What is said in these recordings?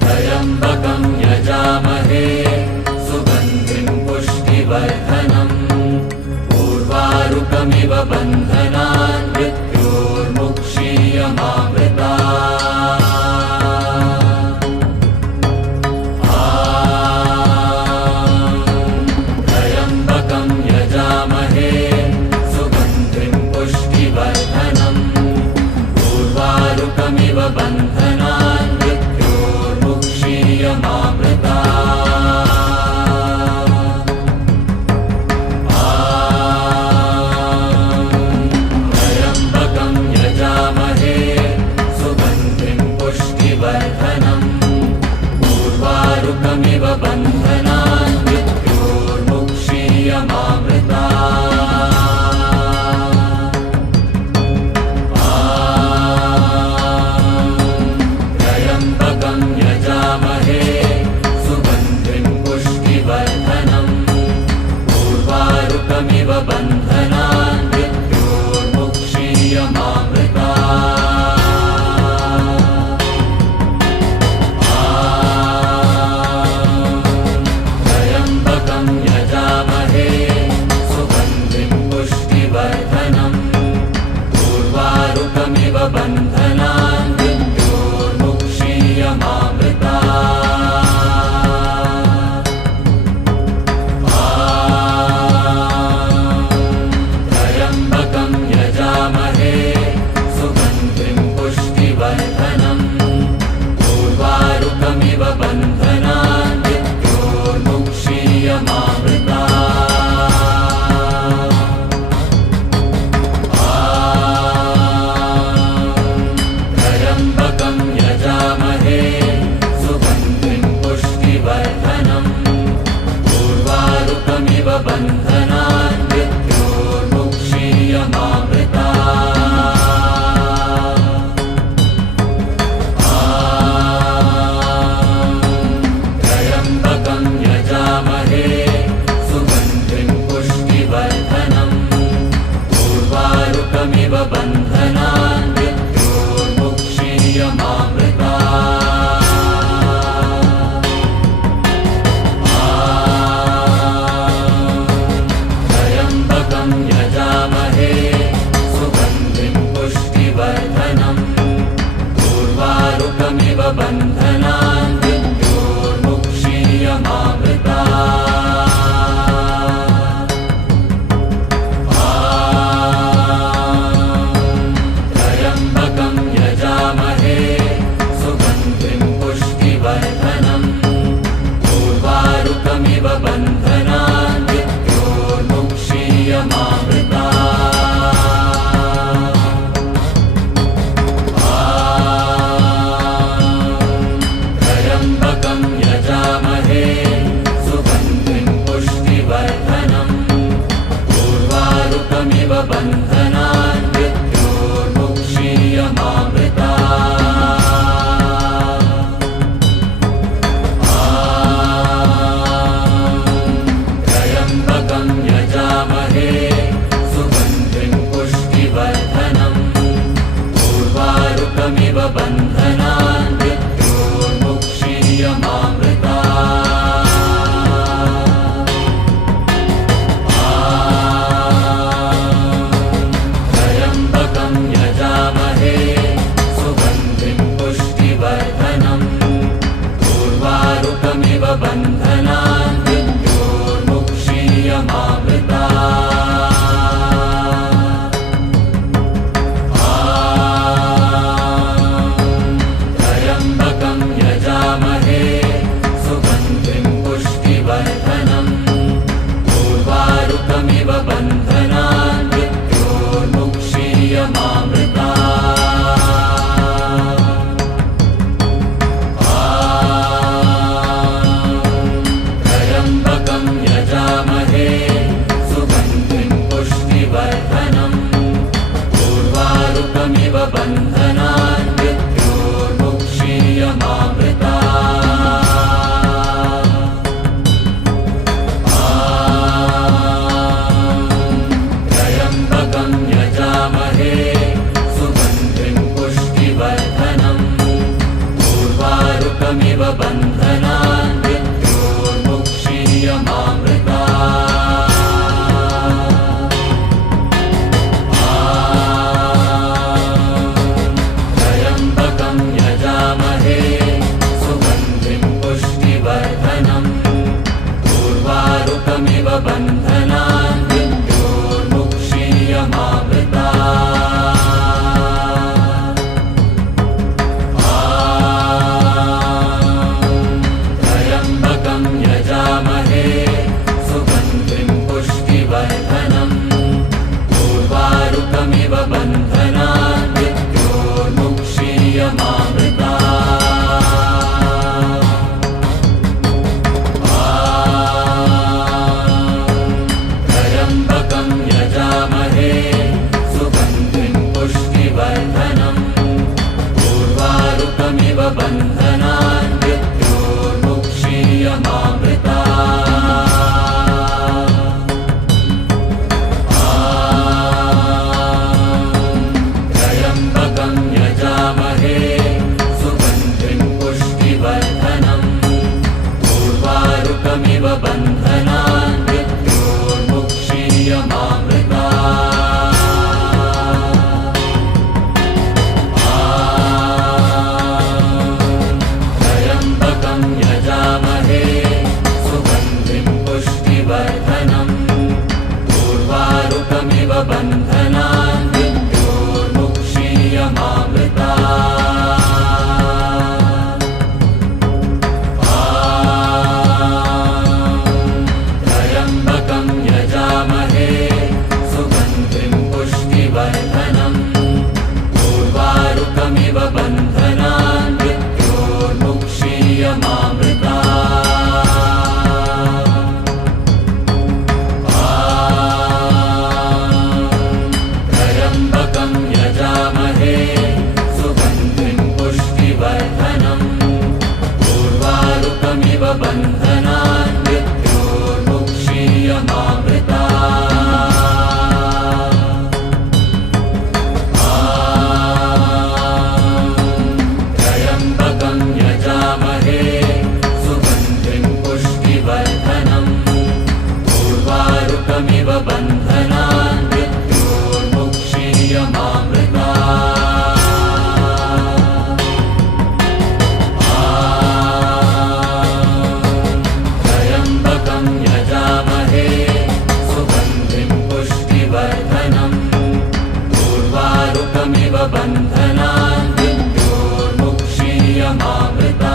त्र्यम्बकं यजामहे सुगन्धिं पुष्टिवर्धनम् उर्वारुकमिव बन्धनान् मृत्योर्मुक्षीयमामृतात् त्र्यम्बकं यजामहे सुगन्धिं पुष्टिवर्धनम् उर्वारुकमिव बन्धनान् मृत्योर्मुक्षीयमामृतात् त्र्यम्बकं यजामहे सुगन्धिं पुष्टिवर्धनम् उर्वारुकमिव बन्धनान् बन्धनान् मृत्योर्मुक्षीयमामृता त्र्यम्बकं यजामहे सुगन्धिं पुष्टिवर्धनम् उर्वारुकमिव बन्धनान् मृत्योर्मुक्षीयमामृता त्र्यम्बकं यजामहे सुगन्धिं पुष्टिवर्धनम् उर्वारुकमिव बन्धनान् मृत्योर्मुक्षीयमामृता त्र्यम्बकं यजामहे सुगन्धिं पुष्टिवर्धनम् उर्वारुकमिव बन्धनान् मृत्योर्मुक्षीयमामृता त्र्यम्बकं यजामहे सुगन्धिं पुष्टिवर्धनम् उर्वारुकमिव बन्धनान् मृत्योर्मुक्षीयमामृता त्र्यम्बकं यजामहे सुगन्धिं पुष्टिवर्धनम् उर्वारुकमिव बन्धनान् मृत्योर्मुक्षीयमामृता त्र्यम्बकं यजामहे सुगन्धिं पुष्टिवर्धनम् उर्वारुकमिव बन्धनान् मृत्योर्मुक्षीयमामृता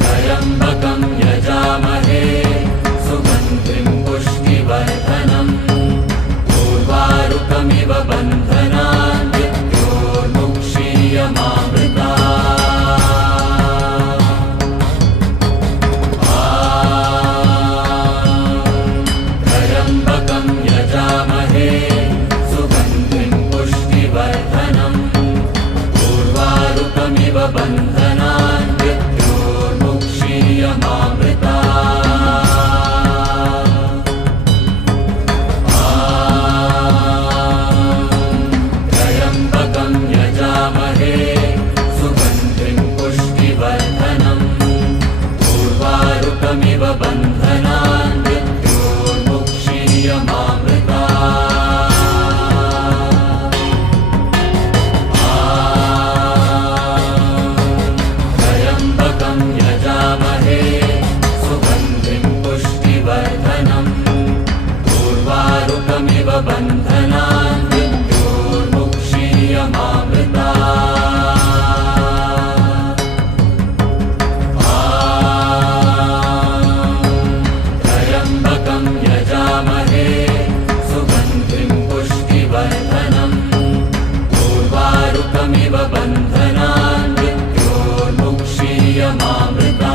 त्र्यम्बकं यजामहे सुगन्धिं पुष्टिवर्धनम् उर्वारुकमिव बन्धनान् मृत्योर्मुक्षीयमामृता त्र्यम्बकं यजामहे सुगन्धिं पुष्टिवर्धनम् उर्वारुकमिव बन्धनान् मृत्योर्मुक्षीयमामृता त्र्यम्बकं यजामहे सुगन्धिं पुष्टिवर्धनम् उर्वारुकमिव बन्धनान् मृत्योर्मुक्षीयमामृता त्र्यम्बकं यजामहे सुगन्धिं पुष्टिवर्धनम् उर्वारुकमिव बन्धनान् मृत्योर्मुक्षीयमामृता त्र्यम्बकं यजामहे सुगन्धिं पुष्टिवर्धनम् उर्वारुकमिव बन्धनान् मृत्योर्मुक्षीयमामृता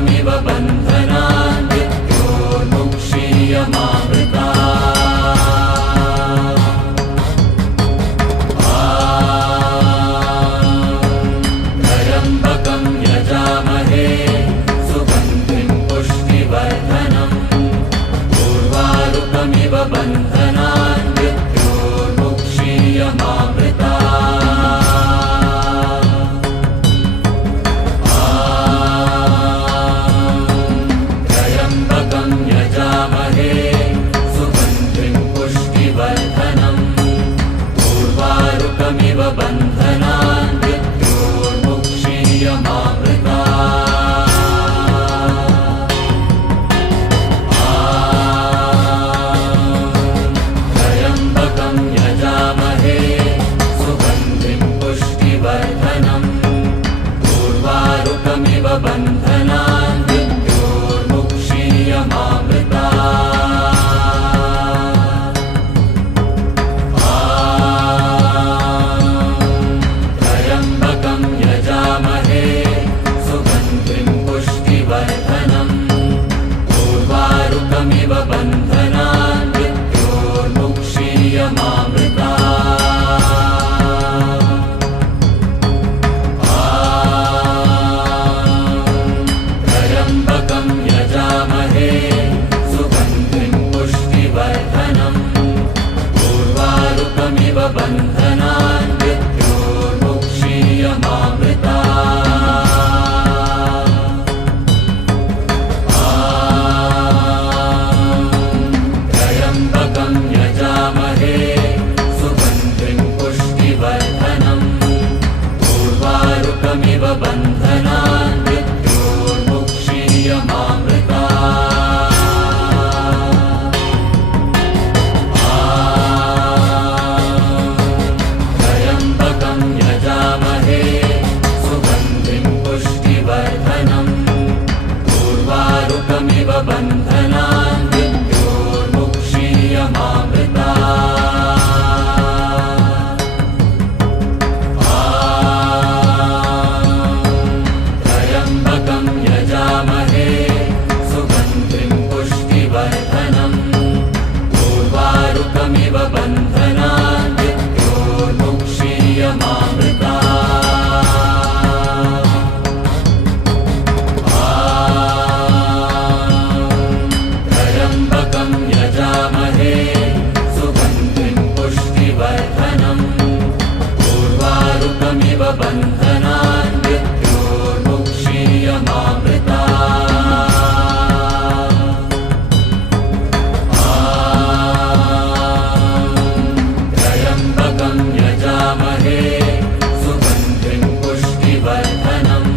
उर्वारुकमिव बन्धनान् मृत्योर्मुक्षीयमामृता त्र्यम्बकं यजामहे सुगन्धिं पुष्टिवर्धनम् उर्वारुकमिव बन्धनान् मृत्योर्मुक्षीयमामृता त्र्यम्बकं यजामहे सुगन्धिं पुष्टिवर्धनम् उर्वारुकमिव बन्धनान् मृत्योर्मुक्षीयमामृता त्र्यम्बकं यजामहे सुगन्धिं पुष्टिवर्धनम् उर्वारुकमिव बन्धनान् मृत्योर्मुक्षीयमामृता त्र्यम्बकं यजामहे सुगन्धिं पुष्टिवर्धनम् उर्वारुकमिव बन्धनान् मृत्योर्मुक्षीयमामृता त्र्यम्बकं यजामहे सुगन्धिं पुष्टिवर्धनम् उर्वारुकमिव बन्धनान् मृत्योर्मुक्षीयमामृता त्र्यम्बकं यजामहे सुगन्धिं पुष्टिवर्धनम् उर्वारुकमिव बन्धनान् मृत्योर्मुक्षीयमामृता त्र्यम्बकं यजामहे सुगन्धिं पुष्टिवर्धनम् उर्वारुकमिव बन्धनान् मृत्योर्मुक्षीयमामृता त्र्यम्बकं यजामहे सुगन्धिं पुष्टिवर्धनम् उर्वारुकमिव बन्धनान् मृत्योर्मुक्षीयमामृता त्र्यम्बकं यजामहे सुगन्धिं पुष्टिवर्धनम् उर्वारुकमिव बन्धनान् मृत्योर्मुक्षीयमामृता त्र्यम्बकं यजामहे सुगन्धिं पुष्टिवर्धनम्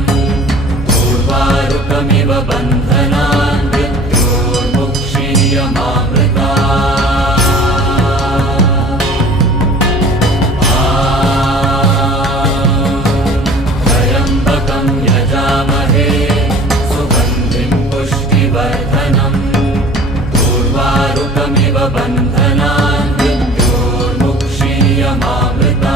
उर्वारुकमिव बन्धनान् मृत्योर्मुक्षीयमामृता त्र्यम्बकं यजामहे सुगन्धिं पुष्टिवर्धनम् उर्वारुकमिव बन्धनान् मृत्योर्मुक्षीयमामृता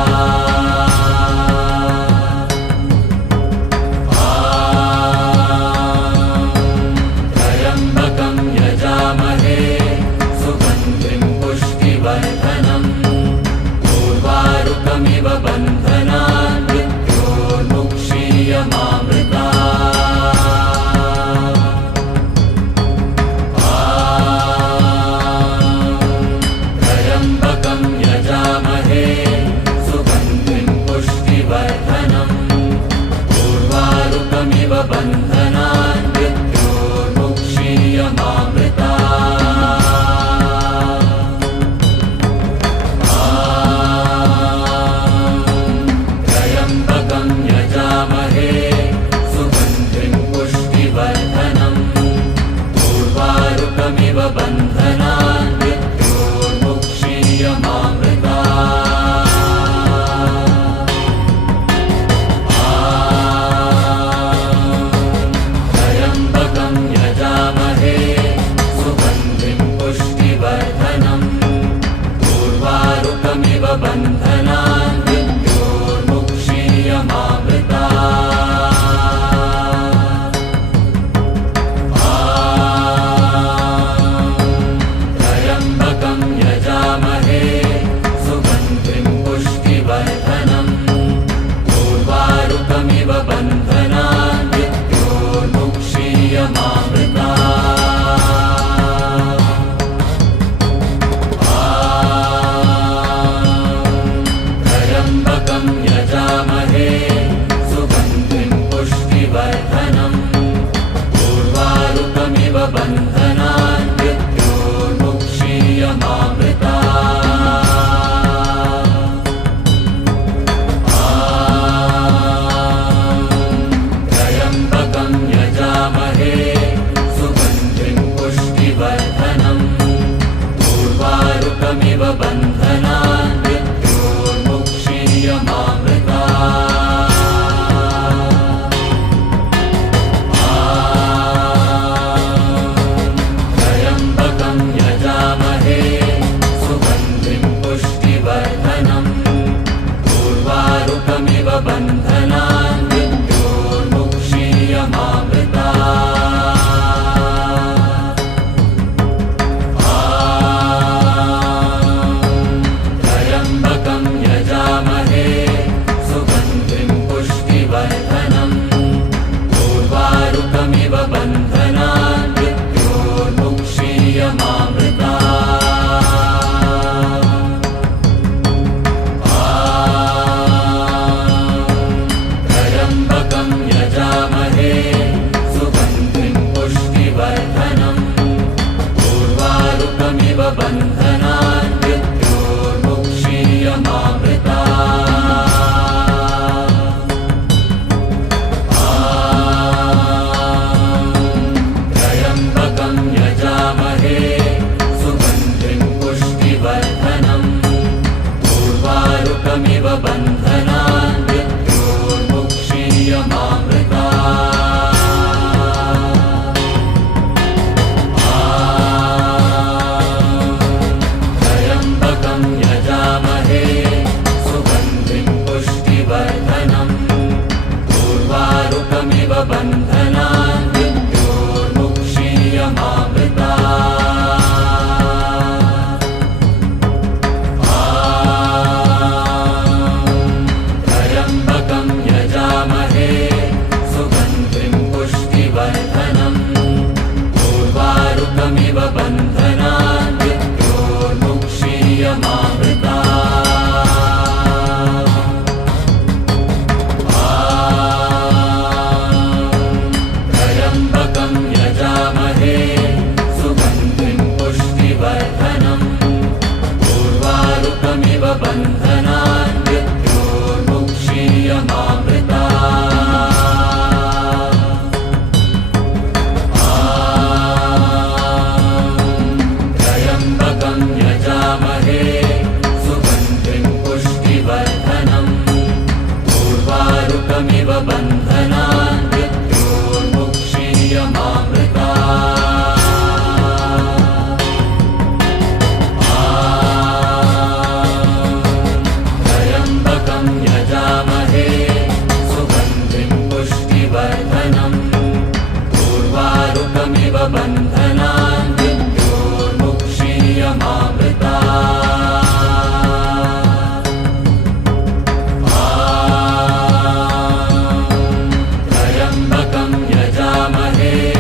यजामहे सुगन्धिं पुष्टिवर्धनम् उर्वारुकमिव बन्धनान् त्र्यम्बकं यजामहे सुगन्धिं पुष्टिवर्धनम् उर्वारुकमिव बन्धनान् त्र्यम्बकं यजामहे सुगन्धिं पुष्टिवर्धनम् उर्वारुकमिव बन्धनान् त्र्यम्बकं यजामहे सुगन्धिं पुष्टिवर्धनम् उर्वारुकमिव बन्धनान् त्र्यम्बकं यजामहे सुगन्धिं पुष्टिवर्धनम् उर्वारुकमिव बन्धनान् त्र्यम्बकं यजामहे सुगन्धिं पुष्टिवर्धनम् उर्वारुकमिव बन्धनान् त्र्यम्बकं यजामहे सुगन्धिं पुष्टिवर्धनम् उर्वारुकमिव बन्धनान् त्र्यम्बकं यजामहे सुगन्धिं पुष्टिवर्धनम् उर्वारुकमिव बन्धनान् त्र्यम्बकं यजामहे सुगन्धिं पुष्टिवर्धनम् उर्वारुकमिव बन्धनान् त्र्यम्बकं यजामहे सुगन्धिं पुष्टिवर्धनम् उर्वारुकमिव बन्धनान् त्र्यम्बकं यजामहे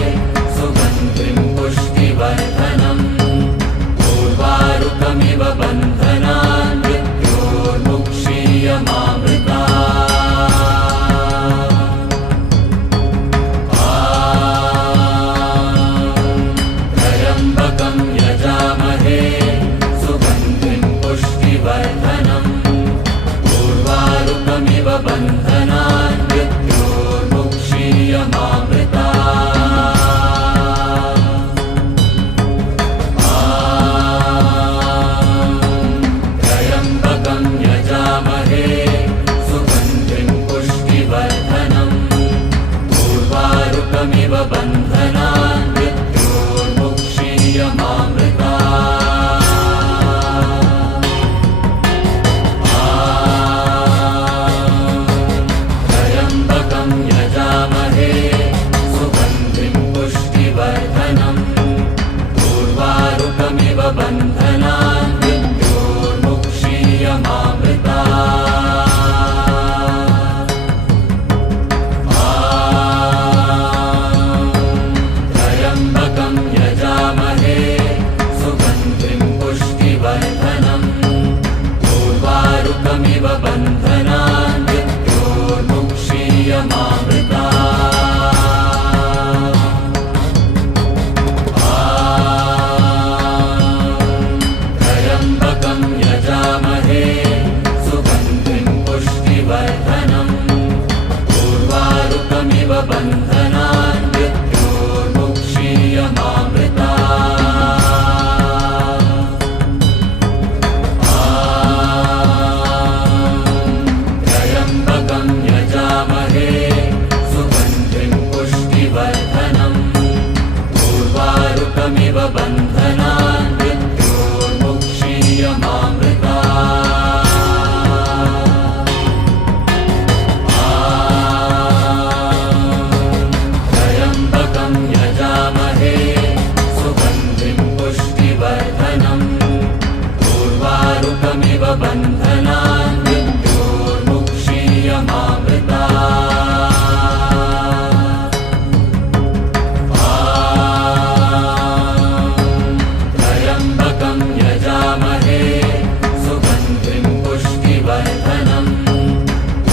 सुगन्धिं पुष्टिवर्धनम् उर्वारुकमिव बन्धनान् त्र्यम्बकं यजामहे सुगन्धिं पुष्टिवर्धनम् उर्वारुकमिव बन्धनान् त्र्यम्बकं यजामहे सुगन्धिं पुष्टिवर्धनम् उर्वारुकमिव बन्धनान् त्र्यम्बकं यजामहे सुगन्धिं पुष्टिवर्धनम् उर्वारुकमिव बन्धनान् त्र्यम्बकमिव बन्धनान् मृत्योर्मुक्षीयमामृतात् त्र्यम्बकं यजामहे सुगन्धिं पुष्टिवर्धनम् उर्वारुकमिव बन्धनान् त्र्यम्बकं यजामहे सुगन्धिं पुष्टिवर्धनम्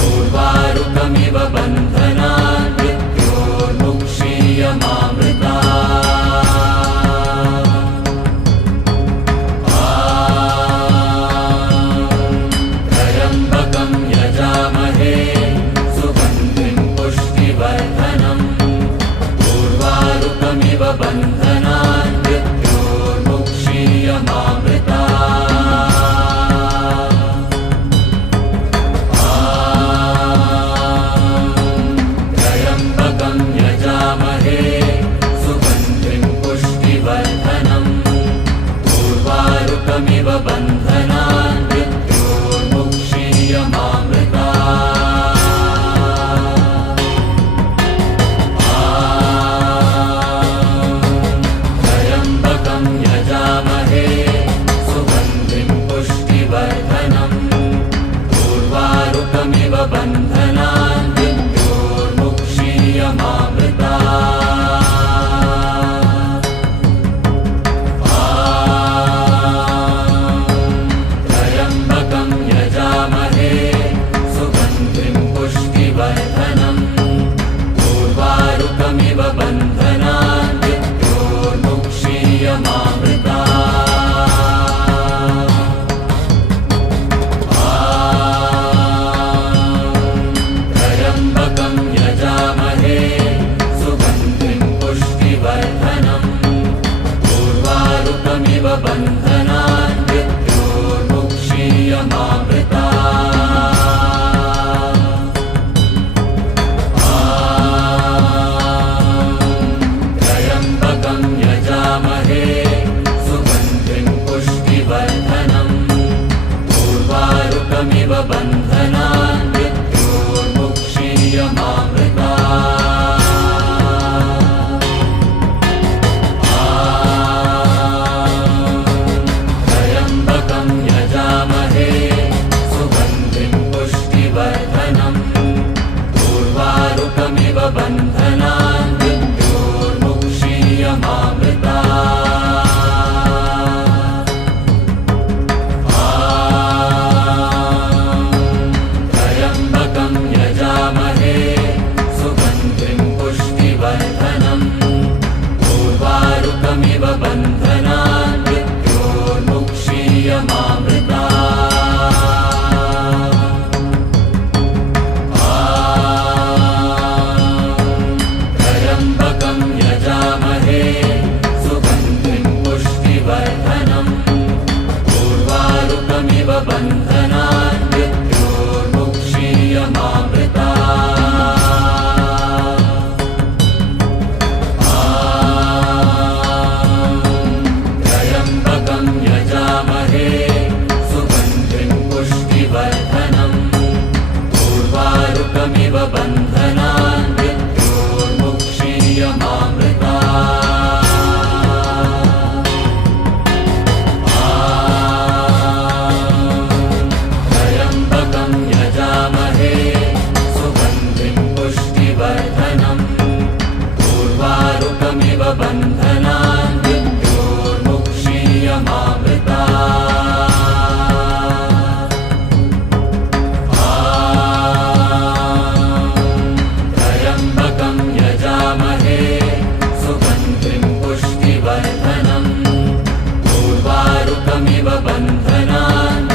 उर्वारुकमिव बन्धनान् मृत्योर्मुक्षीयमामृतात् त्र्यम्बकं यजामहे सुगन्धिं पुष्टिवर्धनम् उर्वारुकमिव बन्धनान् त्र्यम्बकं यजामहे सुगन्धिं पुष्टिवर्धनम् उर्वारुकमिव बन्धनान् त्र्यम्बकं यजामहे सुगन्धिं पुष्टिवर्धनम् उर्वारुकमिव बन्धनान् त्र्यम्बकं यजामहे सुगन्धिं पुष्टिवर्धनम् उर्वारुकमिव बन्धनान् त्र्यम्बकं यजामहे सुगन्धिं पुष्टिवर्धनम् उर्वारुकमिव बन्धनान् त्र्यम्बकं यजामहे सुगन्धिं पुष्टिवर्धनम् उर्वारुकमिव बन्धनान् त्र्यम्बकं यजामहे सुगन्धिं पुष्टिवर्धनम् उर्वारुकमिव बन्धनान् त्र्यम्बकं यजामहे सुगन्धिं पुष्टिवर्धनम् उर्वारुकमिव बन्धनान् त्र्यम्बकं यजामहे सुगन्धिं पुष्टिवर्धनम् उर्वारुकमिव बन्धनान् त्र्यम्बकं यजामहे सुगन्धिं पुष्टिवर्धनम् उर्वारुकमिव बन्धनान् त्र्यम्बकं यजामहे सुगन्धिं पुष्टिवर्धनम् उर्वारुकमिव बन्धनान् त्र्यम्बकं यजामहे सुगन्धिं पुष्टिवर्धनम् उर्वारुकमिव बन्धनान्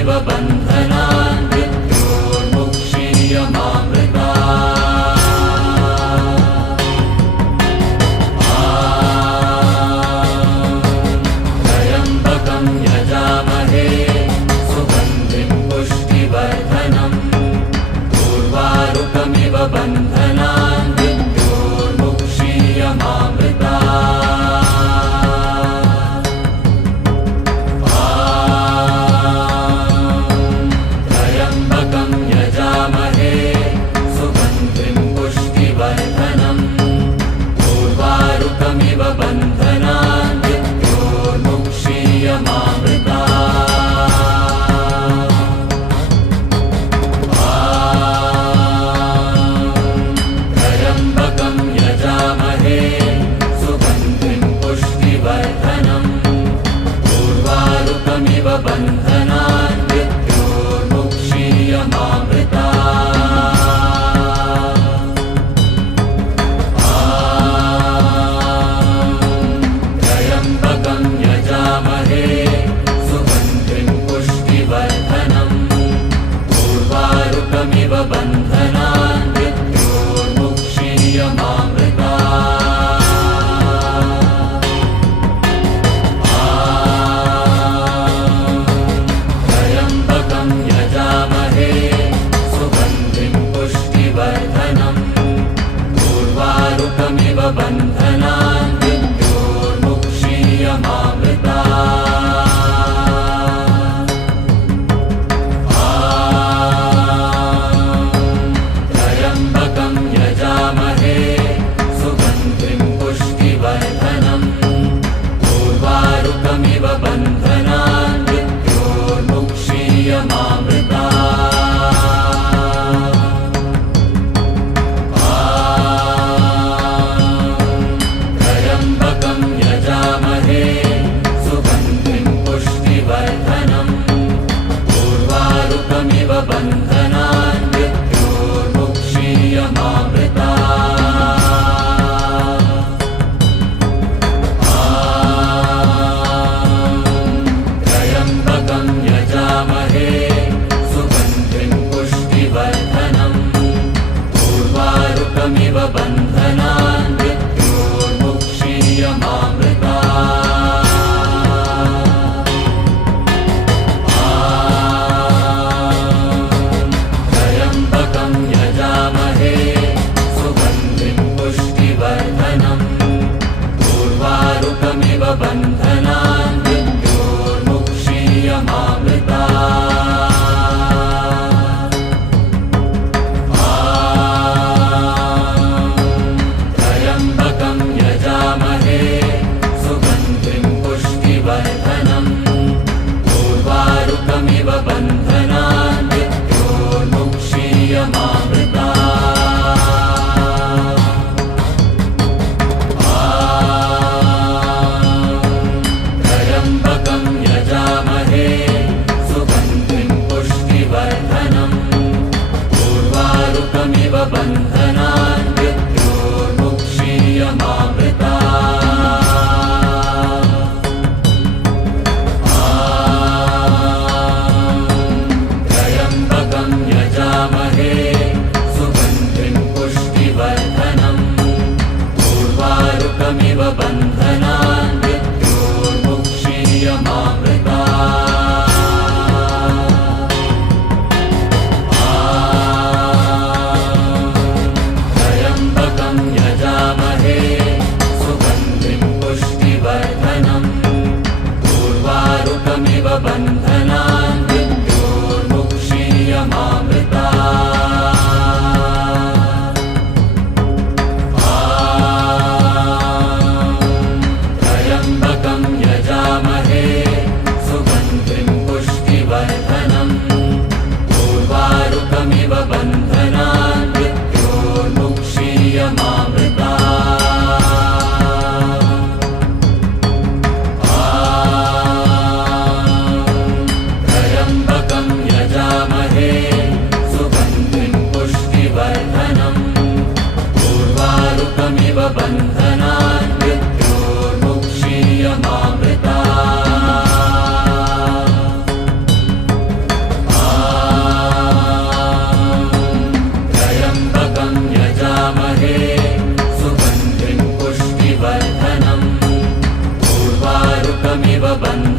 उर्वारुकमिव बन्धनान् मृत्योर्मुक्षीयमामृतात् त्र्यम्बकं यजामहे सुगन्धिं पुष्टिवर्धनम् उर्वारुकमिव बन्धनान् त्र्यम्बकं यजामहे सुगन्धिं पुष्टिवर्धनम् उर्वारुकमिव बन्धनान् त्र्यम्बकं यजामहे सुगन्धिं पुष्टिवर्धनम् उर्वारुकमिव बन्धनान् त्र्यम्बकं यजामहे सुगन्धिं पुष्टिवर्धनम् उर्वारुकमिव बन्धनान् त्र्यम्बकं यजामहे सुगन्धिं पुष्टिवर्धनम् उर्वारुकमिव बन्धनान् त्र्यम्बकं यजामहे सुगन्धिं पुष्टिवर्धनम् उर्वारुकमिव बन्धनान् त्र्यम्बकं यजामहे सुगन्धिं पुष्टिवर्धनम् उर्वारुकमिव बन्धनान् त्र्यम्बकं यजामहे सुगन्धिं पुष्टिवर्धनम् उर्वारुकमिव बन्धनान् त्र्यम्बकं यजामहे सुगन्धिं पुष्टिवर्धनम् उर्वारुकमिव बन्धनान् त्र्यम्बकं यजामहे सुगन्धिं पुष्टिवर्धनम् उर्वारुकमिव बन्धनान् त्र्यम्बकं यजामहे सुगन्धिं पुष्टिवर्धनम् उर्वारुकमिव बन्धनान् त्र्यम्बकं यजामहे सुगन्धिं पुष्टिवर्धनम् उर्वारुकमिव बन्धनान् त्र्यम्बकं यजामहे सुगन्धिं पुष्टिवर्धनम् उर्वारुकमिव बन्धनान् त्र्यम्बकं यजामहे सुगन्धिं पुष्टिवर्धनम् उर्वारुकमिव बन्धनान् सर्वबन्धनान्